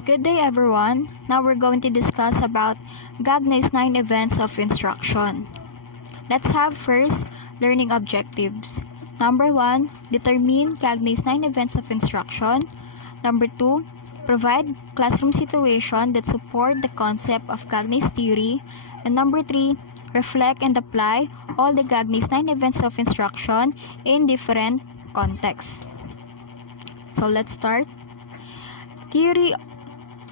Good day everyone. Now we're going to discuss about Gagne's 9 events of instruction. Let's have first learning objectives. Number 1, determine Gagne's 9 events of instruction. Number 2, provide classroom situation that support the concept of Gagne's theory. And number 3, reflect and apply all the Gagne's 9 events of instruction in different contexts. So let's start.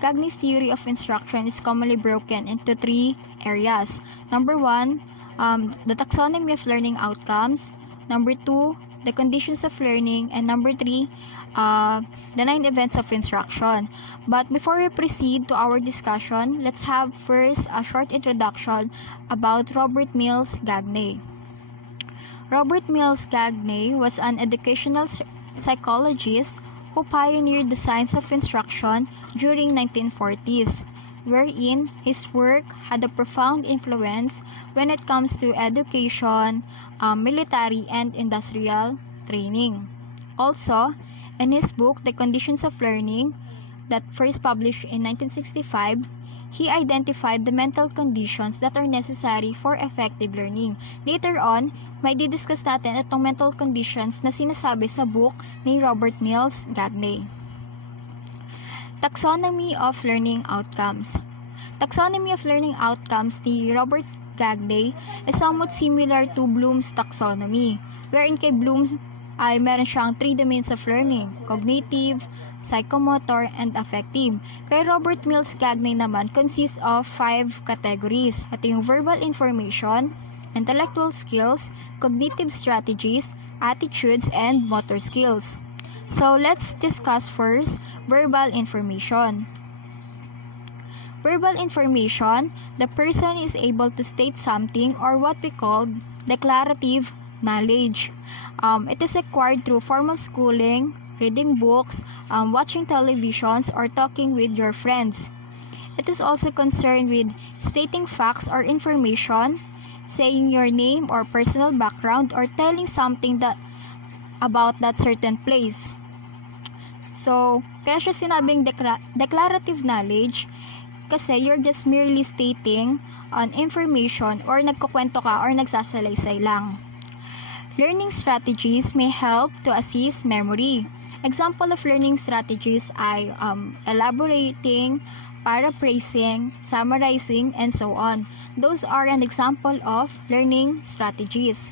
Gagne's theory of instruction is commonly broken into 3 areas. Number 1, the taxonomy of learning outcomes. Number 2, the conditions of learning. And number 3, the 9 events of instruction. But before we proceed to our discussion, let's have first a short introduction about Robert Mills Gagne. Robert Mills Gagne was an educational psychologist who pioneered the science of instruction during 1940s, wherein his work had a profound influence when it comes to education, military, and industrial training. Also, in his book, The Conditions of Learning, that first published in 1965, he identified the mental conditions that are necessary for effective learning. Later on, may didiscuss natin itong mental conditions na sinasabi sa book ni Robert Mills Gagne. Taxonomy of Learning Outcomes. Taxonomy of Learning Outcomes ni Robert Gagne is somewhat similar to Bloom's taxonomy, wherein kay Bloom ay meron siyang 3 domains of learning: cognitive, psychomotor, and affective. Kay Robert Mills Gagne naman consists of 5 categories. Ito yung verbal information, intellectual skills, cognitive strategies, attitudes, and motor skills. So let's discuss first verbal information. Verbal information, the person is able to state something or what we call declarative knowledge. It is acquired through formal schooling, reading books, watching televisions, or talking with your friends. It is also concerned with stating facts or information, saying your name or personal background, or telling something about that certain place. So, kaya siya sinabing declarative knowledge kasi you're just merely stating on information or nagkukwento ka or nagsasalaysay lang. Learning strategies may help to assist memory. Example of learning strategies ay elaborating, paraphrasing, summarizing, and so on. Those are an example of learning strategies.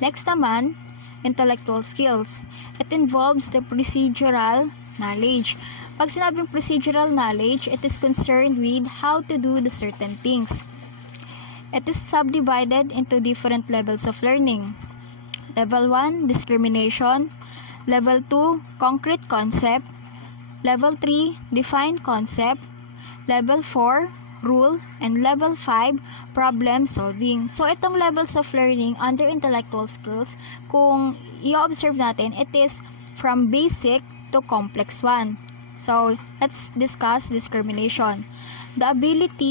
Next naman, intellectual skills. It involves the procedural knowledge. Pag sinabing procedural knowledge, it is concerned with how to do the certain things. It is subdivided into different levels of learning. Level 1, discrimination. Level 2, concrete concept. Level 3, defined concept. Level 4, rule. And level 5, problem solving. So, itong levels of learning under intellectual skills, kung i-observe natin, it is from basic to complex one. So, let's discuss discrimination. The ability